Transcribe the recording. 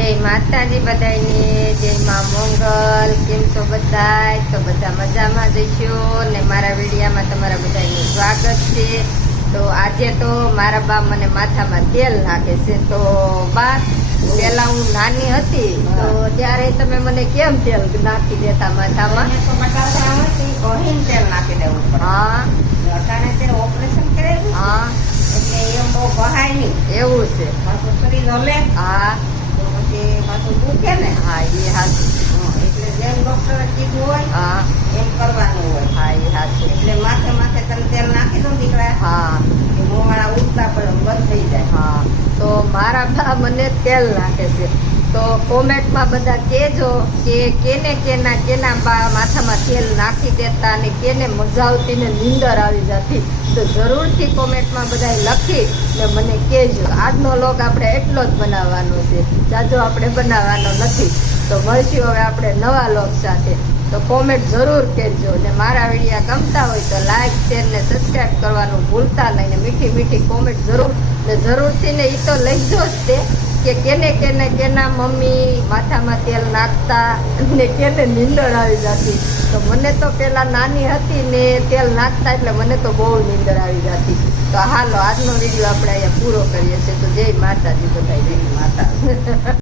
જય માતાજી બધાને જય માં મંગલ કેમ છો બધાય? તો બધા મજામાં જઈશો ને મારા વિડીયામાં તમારા બધાનું સ્વાગત છે. તો આજે તો મારા બા મને માથામાં તેલ નાખે છે. તો બા પેલા હું નાની હતી તો ત્યારે તમે મને કેમ તેલ નાખી દેતા માથામાં? તેલ નાખી દેવું હા. ઓપરેશન કરેલું હા. એટલે એમ બહુ બહાય નહીં. એવું છે. હા. હં, એટલે જેમ ડોક્ટરે કીધું હોય હા. એમ કરવાનું હોય. હા એ સાચું એટલે માથે માથે તમે તેલ નાખી દો દીકરા હા. મોવાળા ઉઠતા પણ બંધ થઈ જાય. હા તો મારા બા મને તેલ નાખે છે. તો કોમેન્ટમાં બધા કહેજો કે કેને કેના કેના માથામાં તેલ નાખી દેતા અને કેને મજા આવતી ને નીંદર આવી જતી. તો જરૂરથી કોમેન્ટમાં બધા લખી ને મને કહેજો. આજનો લોક આપણે એટલો જ બનાવવાનો છે. જાજો આપણે બનાવવાનો નથી. તો મળશું હવે આપણે નવા લોક સાથે. તો કોમેન્ટ જરૂર કરજો ને મારા વિડીયા ગમતા હોય તો લાઈક શેર ને સબસ્ક્રાઈબ કરવાનું ભૂલતા નહીં. ને મીઠી મીઠી કોમેન્ટ જરૂર. ને જરૂરથી ને એ તો લખજો જ તે. કે કેને કેને કેના મમ્મી માથામાં તેલ નાખતા ને કેને નીંદર આવી જતી. તો મને તો પેલા નાની હતી ને તેલ નાખતા એટલે મને તો બહુ નીંદર આવી જતી. તો હાલો, આજનો વીડિયો આપણે અહીંયા પૂરો કરીએ છીએ. તો જય માતાજી બધાય માતા.